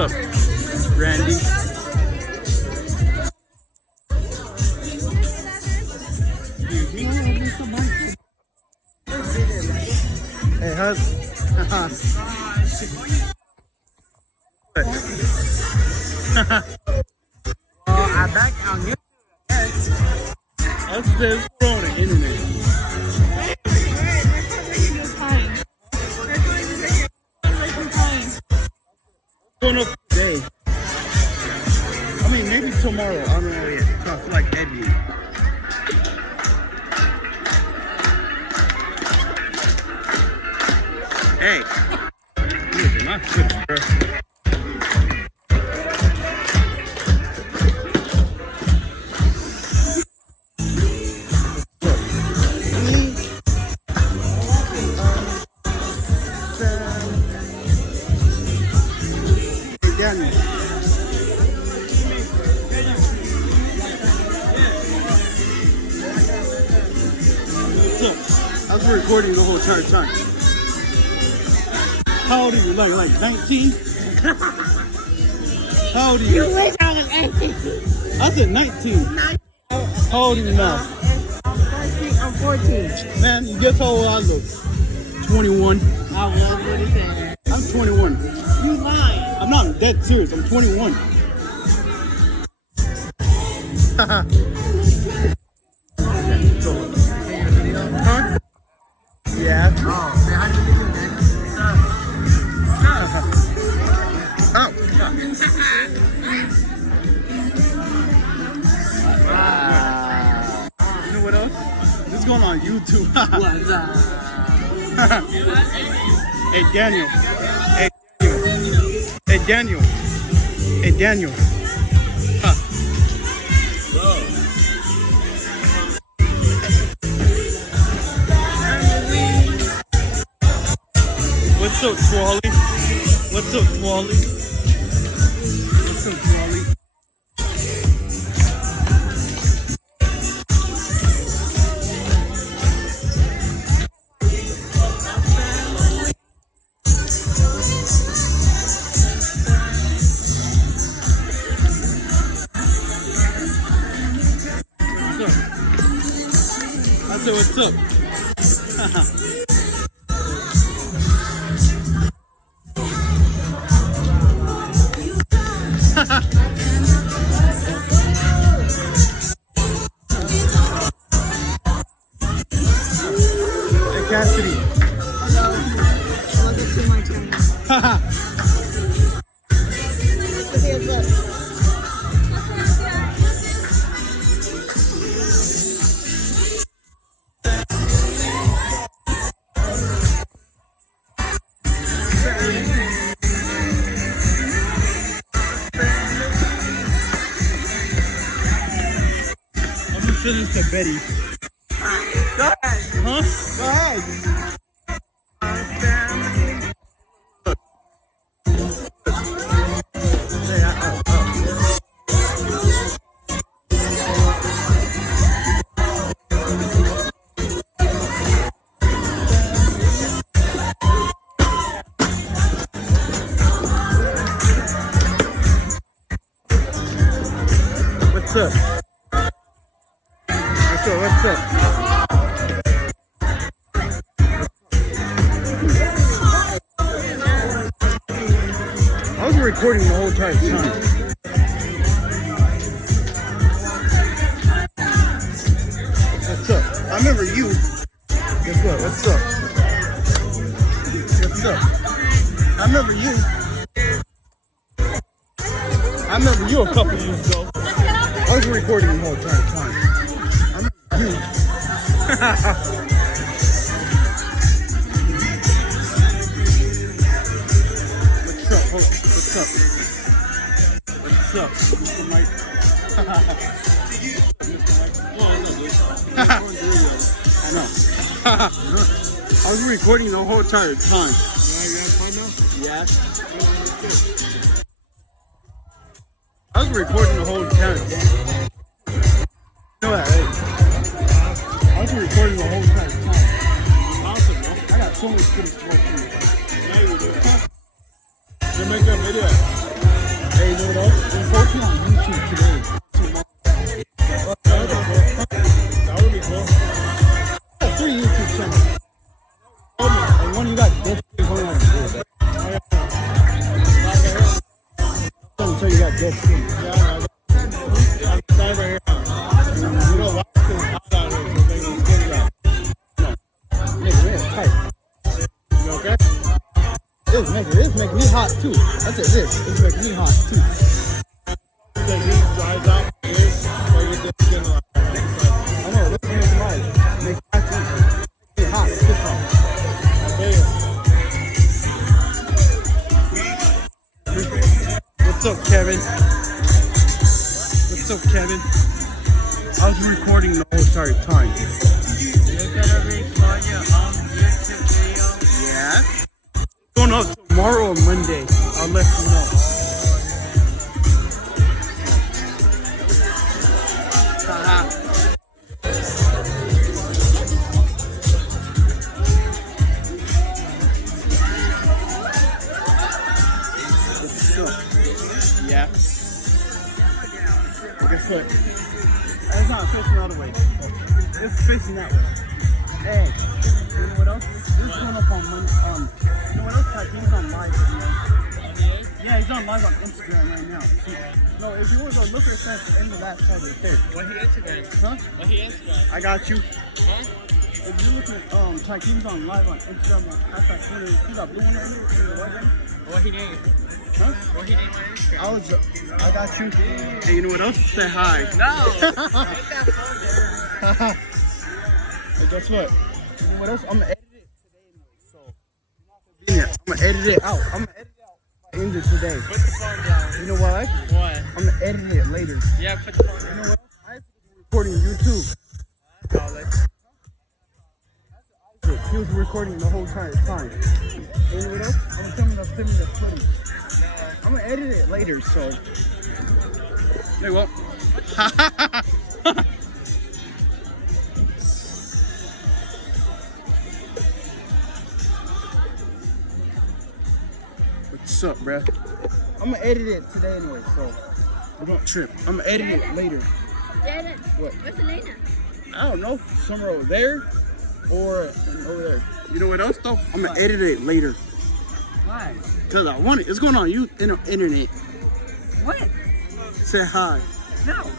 What's up, Randy? Hey, how's I'm back on YouTube. That's the on the internet. Going up today. I mean, maybe tomorrow. I don't know yet. I feel like editing. Hey, these are not good, bro. Daniel. So, I was recording the whole entire time. How old are you? Like 19? How old are you? You wish I was 18. I said 19. How old are you now? I'm 14. Man, guess how old I look? 21. I love what he said. I'm 21. You lying. I'm not dead serious. I'm 21. Huh? Yeah. Oh, say hi to the video, man. Oh. You know what else? This is going on YouTube. What's up? Hey, Daniel. Hey, Daniel. Hey, Daniel. Huh. What's up, Twally? What's up, Twally? What's up, Twally? I said, what's up? Hey, Cassidy. Hello. Welcome to my channel. Here's up. I'm gonna send this to Betty. Go ahead. Huh? Go ahead. What's up? What's up? What's up? I was recording the whole entire time. What's up? I remember you. Guess what? What's up? What's up? I remember you. I remember you a couple years ago. I was recording the whole entire time. I remember you. What's up, folks? What's up? What's up, Mr. Mike? Mr. Mike? I know. I was recording the whole entire time. You have fun now? Yes. I was recording the whole entire time. You know that, right? I was recording the whole entire time. Awesome, man. I got so much footage to work through. Yeah, you do. You make that video. Hey, you know what else? I'm posting on YouTube today. That would be cool. I got 3 YouTube channels. And one you got dead streams, one you got good. I'm sure you got dead streams. Yeah, I'm sorry right here. You know why? Because it's hot out here, so they can skin out. Nigga, man, tight. You okay? It's making me hot too. That's it. It's making me hot too. The heat dries out this, or you just skin out. I know. Let's make it live. Make it hot too. Make it hot. It's hot. What's up, Kevin? What's up, Kevin? I was recording the whole entire time. You're gonna record your own YouTube video? Yeah. Going out tomorrow or Monday. I'll let you know. Yeah. Well, guess what? It's not facing the other way. It's facing that way. Hey, you know what else? This is going up on Monday. You know what else? He's on live. Yeah, he's on live on Instagram right now. No, if you want to look at that end of that side right there. What he Instagram? Huh? What he Instagram? I got you. Huh? If you look at Tykeem's on live on Instagram at that corner, see that blue one over there? What he name? Huh? What he name on Instagram? I got you. Hey, you know what else? Say hi. No! Take that phone down. Hey, guess what? You know what else? I'm gonna edit it today anyway, so you're not gonna be here. I'm gonna edit it out. I'm gonna edit it out by the end of today. Put the phone down. You know what? What? I'm gonna edit it later. Yeah, put the phone You down. know what else? Isaac is recording YouTube. He was recording the whole entire time. You know what else? I'm coming up to the footage. I'm gonna edit it later, so. Hey, well. What's up, bruh? I'm gonna edit it today anyway, so we don't trip. I'm gonna edit it later. Jaden, What? what's the name? I don't know. Somewhere over there or over there. You know what else though? I'm gonna edit it later. Why? Cause I want it. It's going on internet. What? Say hi. No.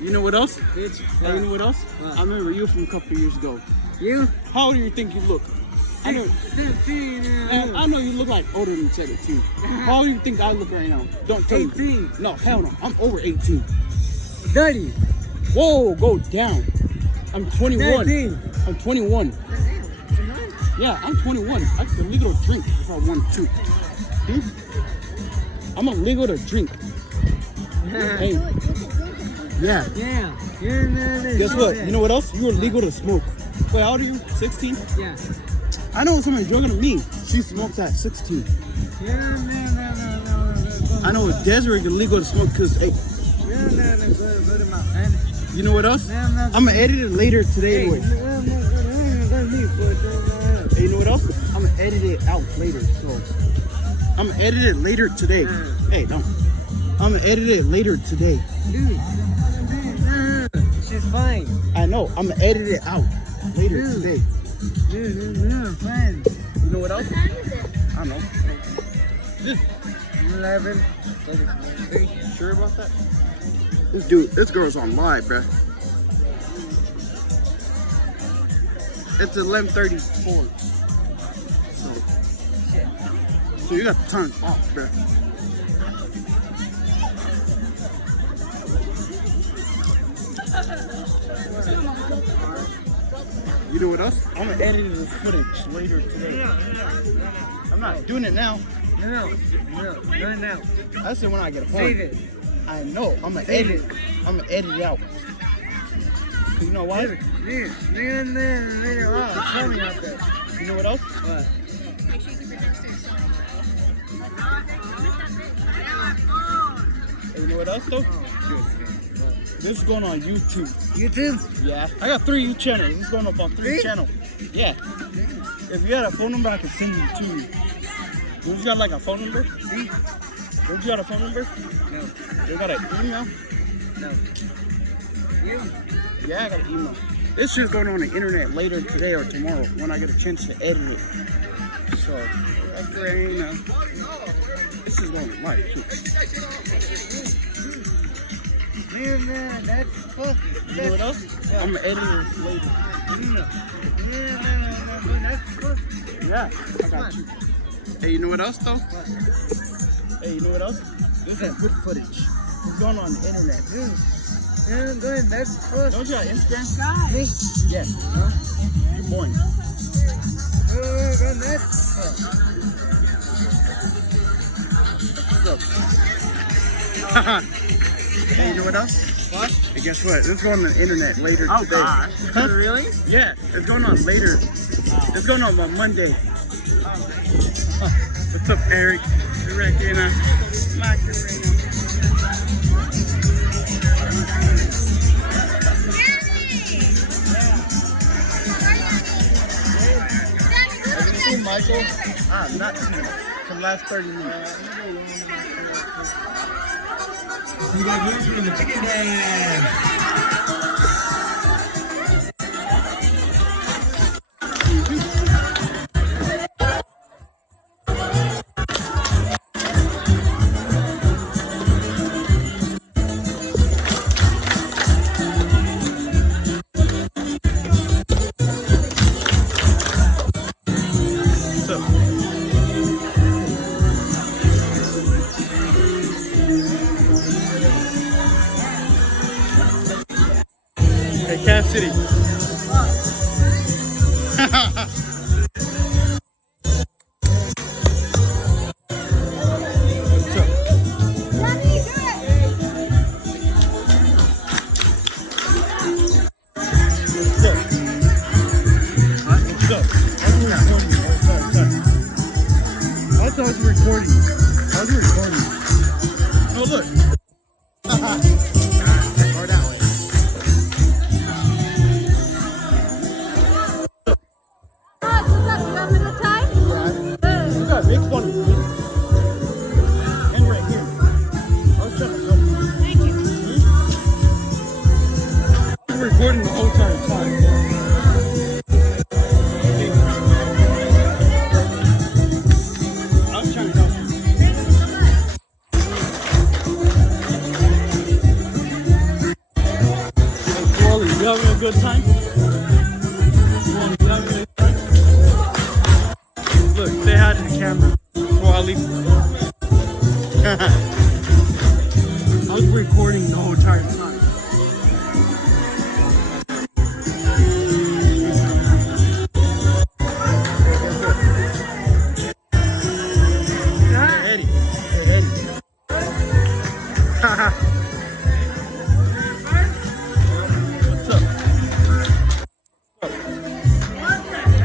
You know what else? Bitch. Hey, you know what else? What? I remember you from a couple of years ago. You? How old do you think you look? I know. 15. Man, I know you look like older than 17. How old do you think I look right now? Don't tell me. 18. No, hell no. I'm over 18. 30. Whoa, go down. I'm 21. 19. I'm 21. Yeah, I'm 21. I can legal to drink if I want to. I'm illegal to drink. Hey. Yeah. Yeah. Guess what? You know what else? You're legal to smoke. Wait, how old are you? 16? Yeah. I know somebody's younger than me. She smokes at 16. I know Desiree is illegal to smoke because, hey, you know what else? I'm gonna edit it later today anyway. Hey, you know what else? I'm gonna edit it out later. So I'm gonna edit it later today. Hey, no. I'm gonna edit it later today. Dude. She's fine. I know. I'm gonna edit it out later today. Dude, fine. You know what else? What time is it? I don't know. Just 11. sure about that? This girl's on live, bruh. It's 11:34. So you got the time off, bruh. You know what else? I'm gonna edit this footage later today. I'm not doing it now. No. I said when I get a phone. Save it. I know. I'm gonna Save edit it. I'm gonna edit it out. Cause you know why? Dude, later on, tell me out there. You know what else? What? Make sure you keep it next to yourself. Hey, you know what else though? This is going on YouTube. YouTube? Yeah. I got 3 channels. This is going up on 3 channels. Yeah. If you had a phone number, I could send it to you. You got like a phone number? Don't you got a phone number? No. You got an email? No. You? Yeah, I got an email. This shit's going on the internet later today or tomorrow when I get a chance to edit it. So, after this is going live too. Man, that's fucking. You know what else? Yeah. I'm gonna edit this later. No, that's fucking. Yeah, I got you. Hey, you know what else though? What? Hey, you know what else? This is good footage. It's going on the internet. Yeah, good, that's fucking. Don't you have Instagram? Me? Yeah. Huh? You're boring. That's fucking. What's up? Hey, you know what else? What? Hey, guess what? This is going on the internet later today. God. Huh? Really? Yeah, it's going on later. It's going on Monday. What's up, Eric? Macarena. Have you seen Michael? Not too much. For the last 30 minutes. You got yours for the chicken dance. Hey, Cat City. What's up? What's up? I was recording. Oh, look. Or that way. You got big funny. And right here. I was trying to film. I was recording the whole entire time. I was trying to help you. Hey, Wally, you having a good time? Wally, you having a good time? Look, say hi to the camera. Wally. I was recording the whole entire time. Hey, Eddie. Hey, Eddie. What's up?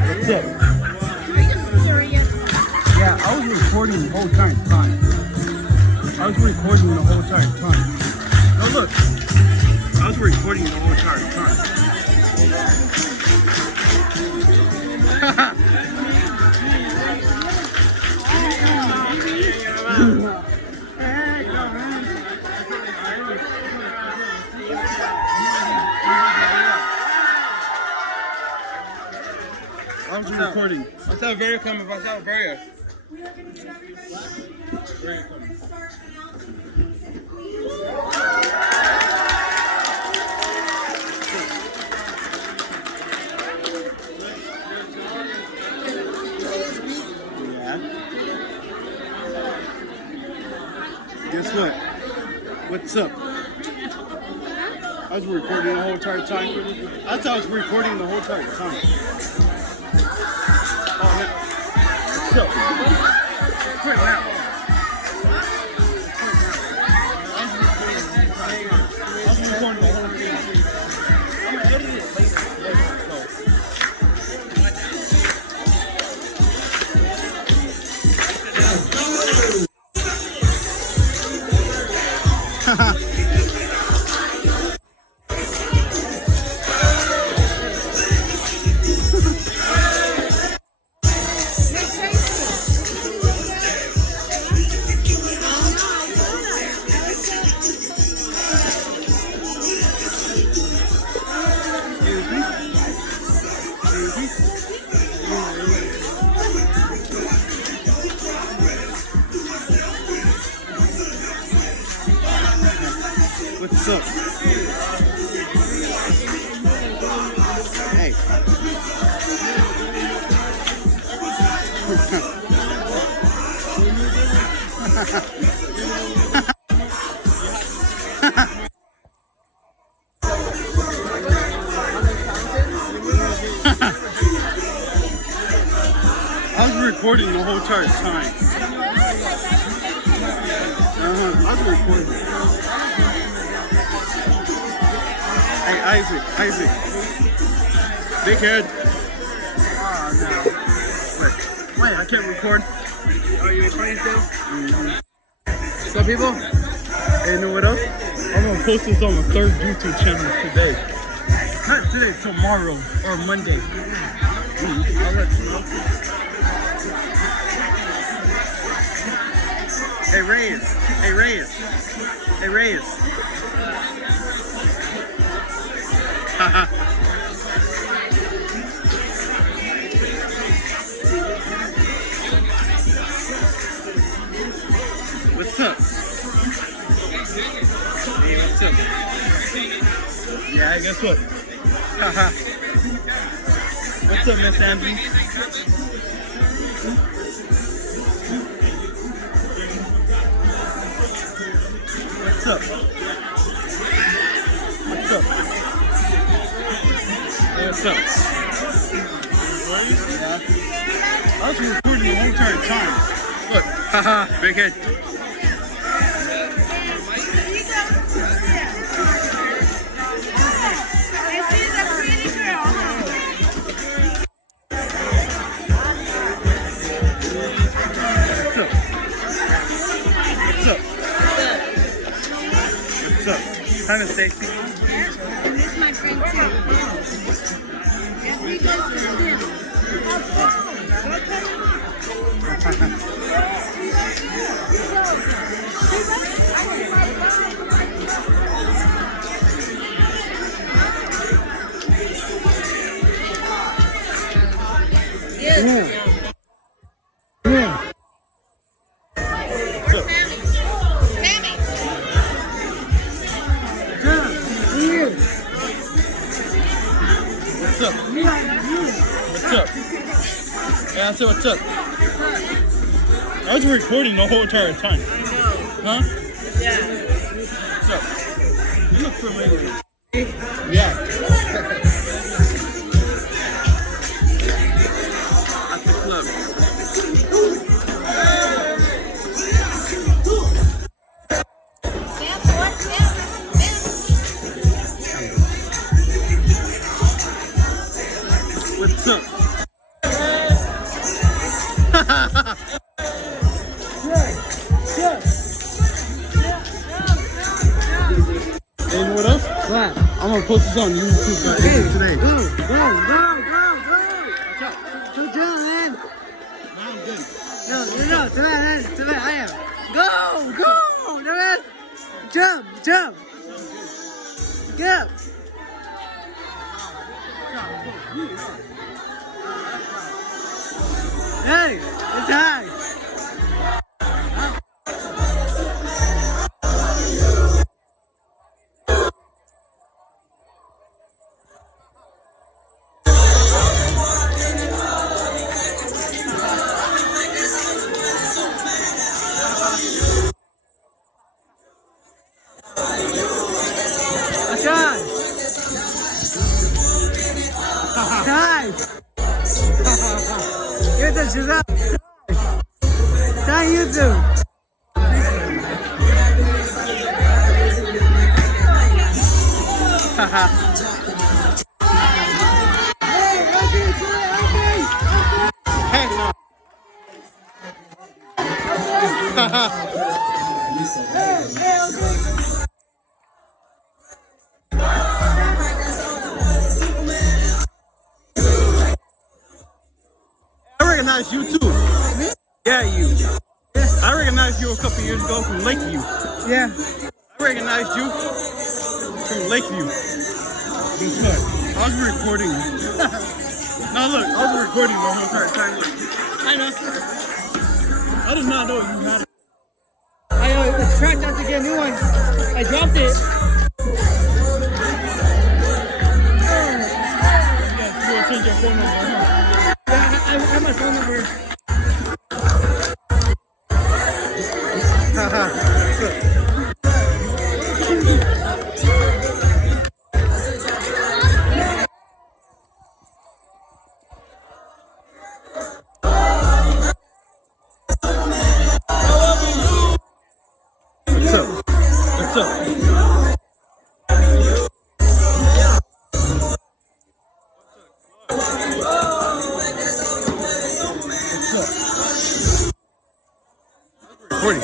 What's up? Yeah, I was recording the whole time. I was recording the whole entire time. No, look. I was recording the whole entire time. I was recording. What's up, very coming? What's up, very? Very coming. Yeah. Guess what? What's up? I was recording the whole entire time. I thought I was recording the whole entire time. Oh, no. What's up? Quit now. I was recording the whole thing. I'm gonna edit it later. What's up? Hey. I was recording the whole entire time. I was recording. Hey, Isaac. Big head. Oh, no. Wait, I can't record. Are you recording still? So people? Hey, you know what else? I'm gonna post this on the 3rd YouTube channel today. Not today, tomorrow or Monday. I'll let you know. Hey Reyes. Haha. What's up? Hey, what's up? Yeah, guess what? Haha. What's up, Miss Angie? What's up? What's up? Hey, what's up? Yeah. I was recording the whole entire time. Look, haha, big head. What's up? Kind of Stacy. This is my friend too. Yeah, we go to What's up? What's up? Yeah, I said what's up. I was recording the whole entire time. Huh? Yeah. What's up? You look familiar. Yeah. At the club. What's up? And what else? What? I'm gonna post this on YouTube today. Go. What's up? Good job, man. Now I'm good. No, tonight, I am. Go, man. Jump. Get up. Hey, it's high. It's on YouTube. Hey, no. I recognize you too. Yeah, you. I recognized you a couple years ago from Lakeview. Yeah. I recognized you from Lakeview. Look, I was recording. No, look, I was recording the whole entire time. Look. I know. I did not know you had it. I know, it's track, I have to get a new one. I dropped it. You will change your phone number, huh? Yeah, I have my phone number. Haha. What's up? Recording.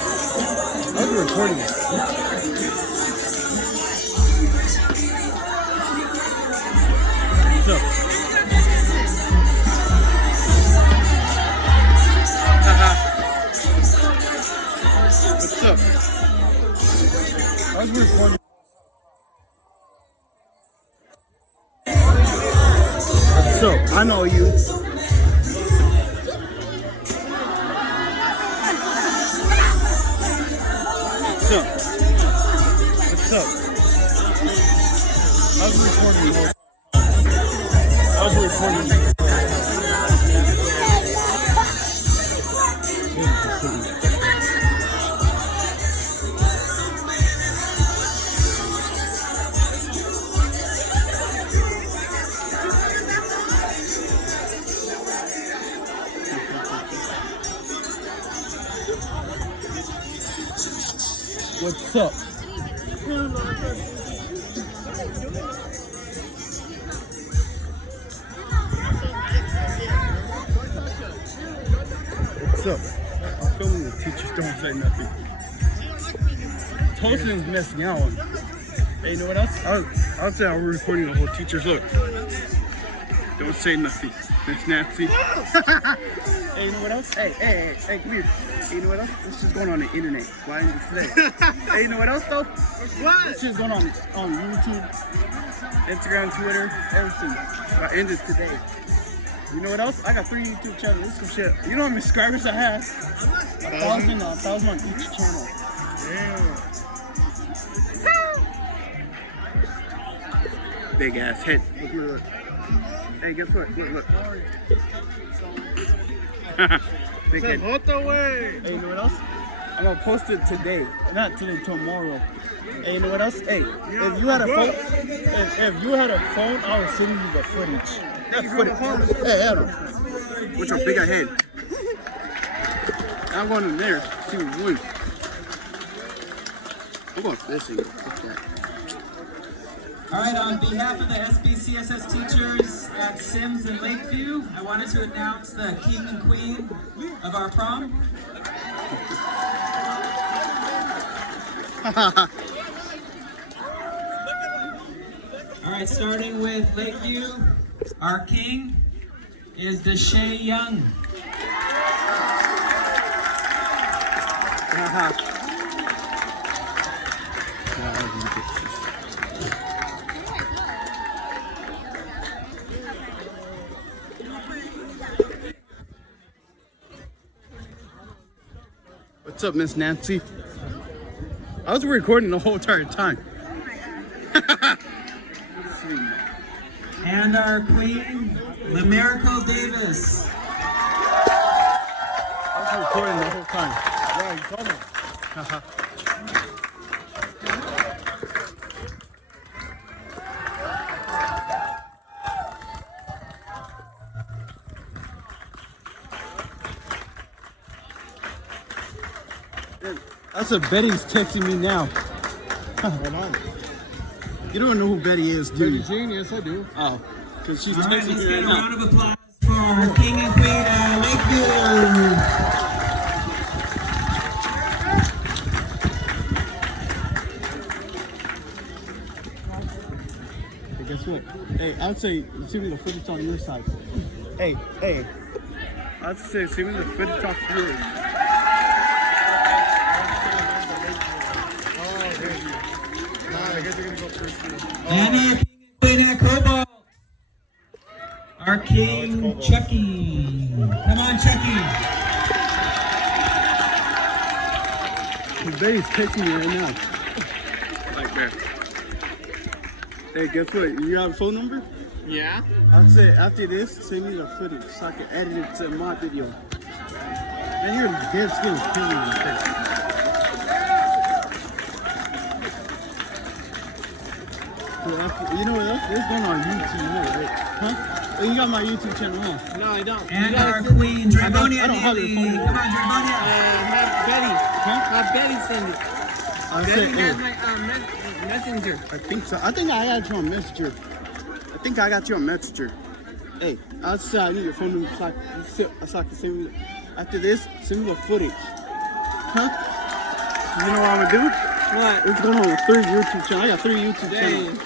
I was recording it. What's up? Haha. What's up? I was recording. So, I know you. What's up? What's up? I was recording you. I was recording you. What's up? What's up? I'm filming the teachers, don't say nothing. Toasting's messing out. Hey, you know what else? I'll say I'm recording the whole teachers. Look. Don't say nothing. That's Nancy. Hey, you know what else? Hey, come here. Hey, you know what else? This is going on the internet. Why is it today? Hey, you know what else though? What? This is going on YouTube, Instagram, Twitter, everything. I ended today. You know what else? I got 3 YouTube channels. This is some shit. You know how many subscribers I have? 1,000 on each channel. Yeah. Big ass head. Look. Hey, guess what? Look. Big head. What the way? Hey, you know what else? I'm gonna post it today. Not today, tomorrow. Hey, you know what else? Hey, if you had a phone, if you had a phone, I would send you the footage. Hey, Adam. With your bigger head. I'm going in there. See what you win. I'm going fishing. All right, on behalf of the SBCSS teachers at Sims and Lakeview, I wanted to announce the king and queen of our prom. All right, starting with Lakeview, our king is Deshae Young. What's up, Miss Nancy? I was recording the whole entire time. And our queen, Lamerico Davis. I was recording the whole time. Yeah, you told me. I said Betty's texting me now. Hold on. You don't know who Betty is, do Betty you? Jean, yes I do. Oh, because she's All right, texting let's me get right a now. round of applause for our king and queen at Lakeview. Hey, guess what? Hey, I'd say send me the footage on your side. Hey. I'd say send me the footage off yours. Nah, I guess you're gonna go first. And our king and queen at Cobalt. Our king, Chucky. Come on, Chucky. Betty's texting me right now. Like that. Hey, guess what? You have a phone number? Yeah? I'd say after this, send me the footage so I can edit it to my video. Man, you're dead skin killing me. You know what else? It's going on YouTube, you know, right? Huh? Oh, you got my YouTube channel, huh? No, I don't. And our queen, Dragonia I don't have your phone Neely. number. Come on, Dragonia. Have Betty. Huh? Have Betty send it. I'll Betty say, has hey, my messenger. I think so. I think I got you on Messenger. I think I got you on Messenger. Hey, I'll say I need your phone number so I can send me. After this, send me the footage. Huh? You know what I'm gonna do? What? It's going on with 3 YouTube channels. I got 3 YouTube Dang. channels.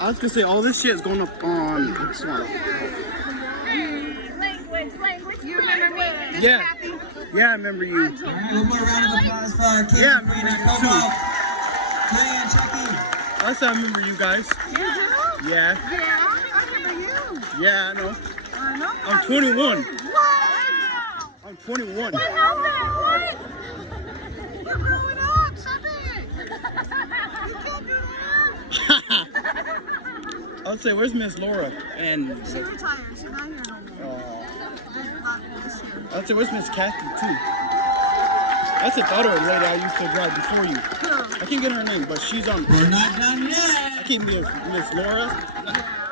I was gonna say all this shit is going up on this one. Language. You remember me? Miss Yeah. Kathy? Yeah, I remember you. All right, one more round of applause for our king Yeah, and queen me at too. Cobalt. Julie and Chucky. That's how I remember you guys. You do? Yeah. Yeah, I remember you. Yeah, I know. I know. I'm 21. What? I'm 21. I know that. What? You're growing up. Stop it. You can't do that. I'll say, where's Miss Laura? And She's retired. She's not here no more. Not this year. I'll say, where's Miss Kathy too? That's a daughter lady I used to drive before you. I can't get her name, but she's on. We're not done I yet. keep Miss Laura.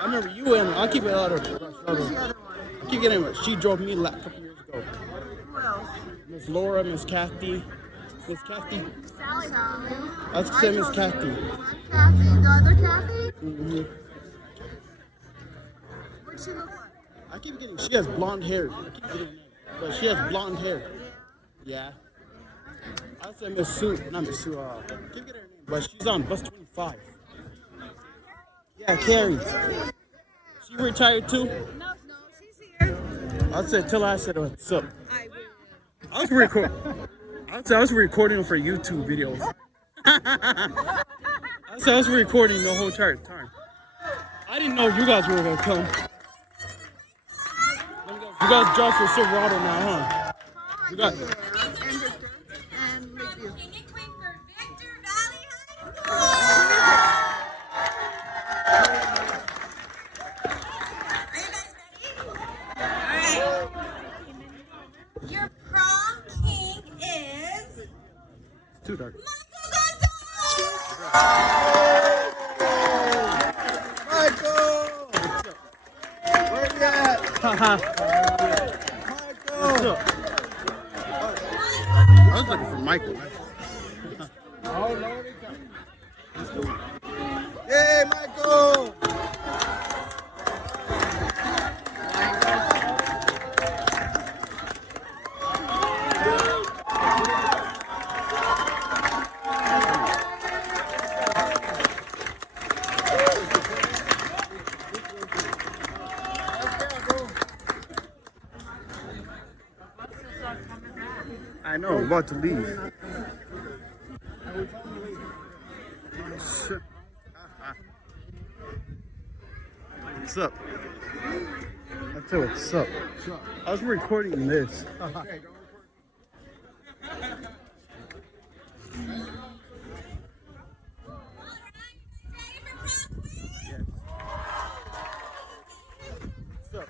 I remember you and I keep it out of. Who's the other one? I keep getting her. She drove me a couple years ago. Who else? Miss Laura, Miss Kathy, Miss Kathy. Sally. I was gonna say Miss Kathy. Kathy. The other Kathy? Mm-hmm. What'd she look like? I keep getting. She has blonde hair. I keep getting her name, but she has blonde hair. Yeah. I say Miss Sue, not Miss Sue. I keep getting her name, but she's on bus 25. Yeah, Carrie. She retired too. No, she's here. I'd say tell her I said what's up. I will. I was recording for YouTube videos. I was recording the whole entire time. I didn't know you guys were gonna come. You guys drive for Silverado now, huh? You got. And Victor. And Lakeview. King and Queen for Victor Valley High School. Are you guys ready? All right. Your prom king is Too dark. Michael Gonzalez. Where you at? Haha. Michael. I was looking for Michael. Hey, Michael. I know, I'm about to leave. What's up? That's it, what's up? I was recording this. What's up?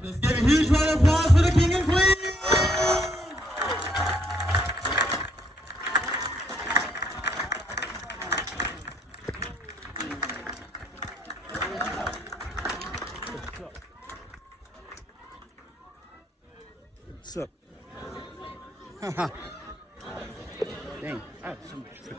Let's give a huge round of applause for the king and queen. Dang, I have so much food.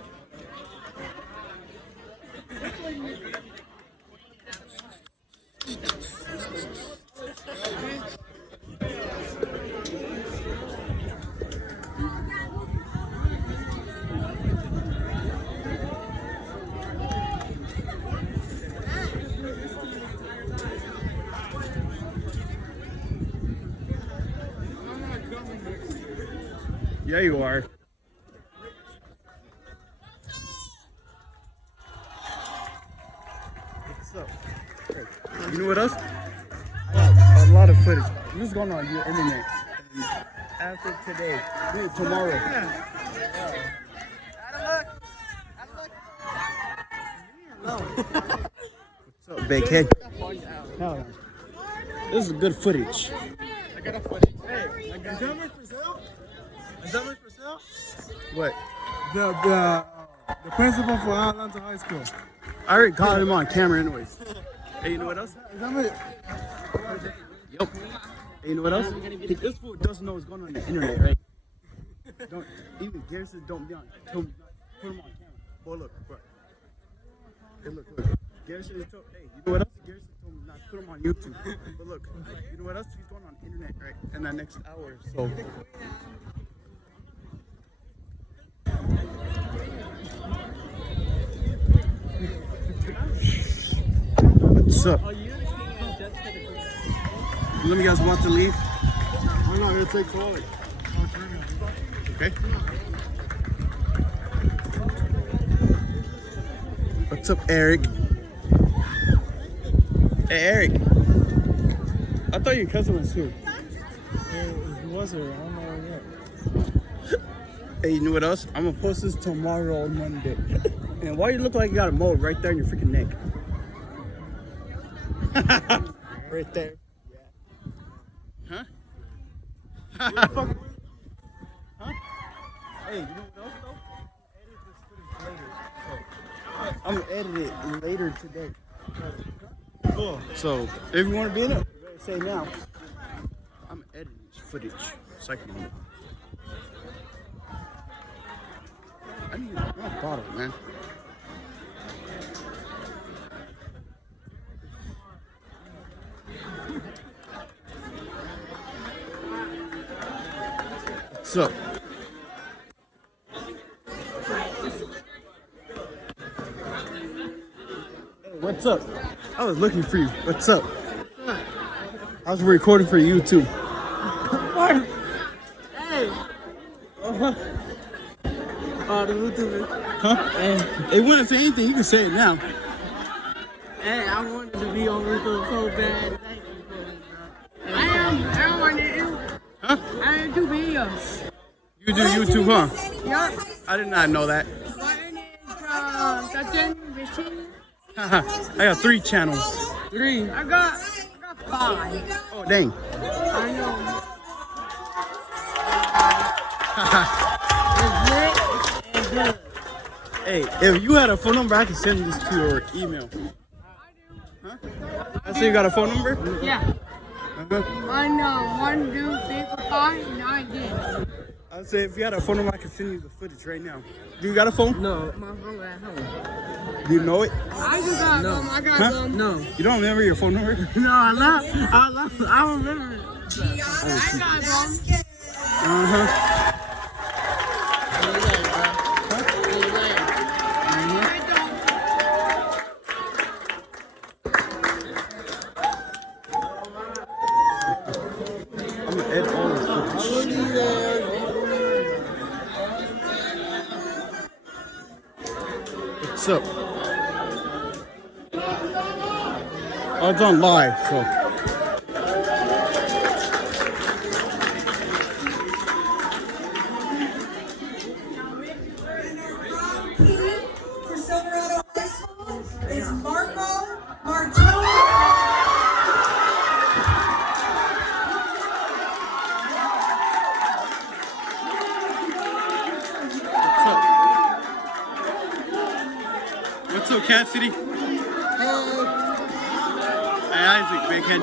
Yeah, you are. What's up? You know what else? I got a lot of footage. This is going on your internet. And after today, dude, tomorrow. What's up, big head? Hell, this is good footage. I got a footage. Hey, is that much for sale? Is that much for sale? What? The principal for Atlanta High School. I already caught him on camera anyways. Hey, you know what else? Is that much? Yup. Hey, you know what else? This fool doesn't know what's going on the internet, right? Don't even Garrison don't be on. Put him on camera. Oh look, look. Hey, look. Garrison told. Hey, you know what else? Garrison told me not to put him on YouTube. But look, you know what else? He's going on the internet, right? In the next hour or so. What's up? Let me guys want to leave. Oh no, it'll take forward. Okay. What's up, Eric? Hey, Eric. I thought your cousin was here. He was here. I don't know yet. Hey, you know what else? I'm gonna post this tomorrow on Monday. And why you look like you got a mole right there in your freaking neck? Right there. Huh? Huh? Hey, you know what else though? I'm gonna edit it later today. Cool. So if you want to be in it, say now. I'm editing this footage so I can. I need a bottle, man. What's up? What's up? I was looking for you. What's up? I was recording for YouTube. Hey! Oh, the YouTuber. Huh? Hey, you want to say anything? You can say it now. Hey, I wanted to be on YouTube so bad. Thank you for me, bro. I want to do. Huh? I do videos. You do YouTube, huh? Yup. I did not know that. My name is 13, 15. I got 3 channels. 3. I got 5. Oh, dang. I know. It's lit and good. Hey, if you had a phone number, I could send this to your email. Huh? I say you got a phone number? Yeah. Uh-huh. 1, 2, 3, 4, 5, 9, 10. I say if you had a phone number, I could send you the footage right now. Do you got a phone? No, my phone at home. Do you know it? I just got them. I got Huh? them. No. You don't remember your phone number? No, I remember it. I got them. Uh-huh. I'm gonna edit all this footage. What's up? Oh, it's on live, so. For Silverado High School is Marco Martini. What's up, Cat City? Hey, Isaac, big head.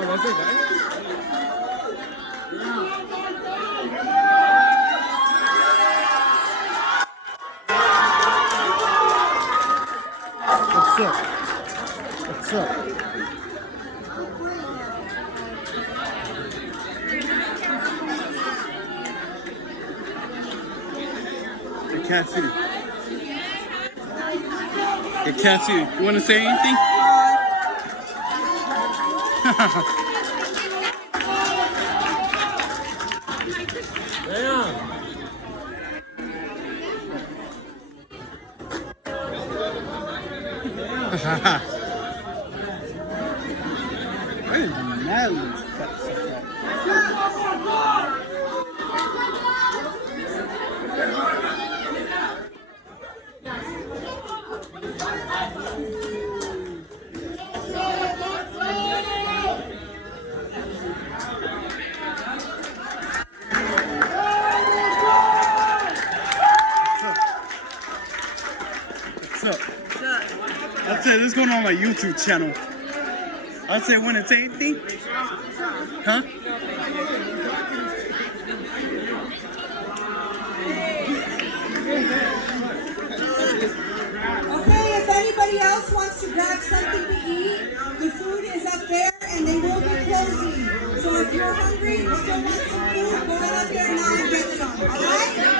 What's up? What's up? I can't see. I can't see. You want to say anything? I didn't know this. What's up? I'd say this is going on my YouTube channel. I'd say when it's anything. Huh? Okay, if anybody else wants to grab something to eat, the food is up there and they will be closing. So if you're hungry and still want some food, go on up there now and get some, alright?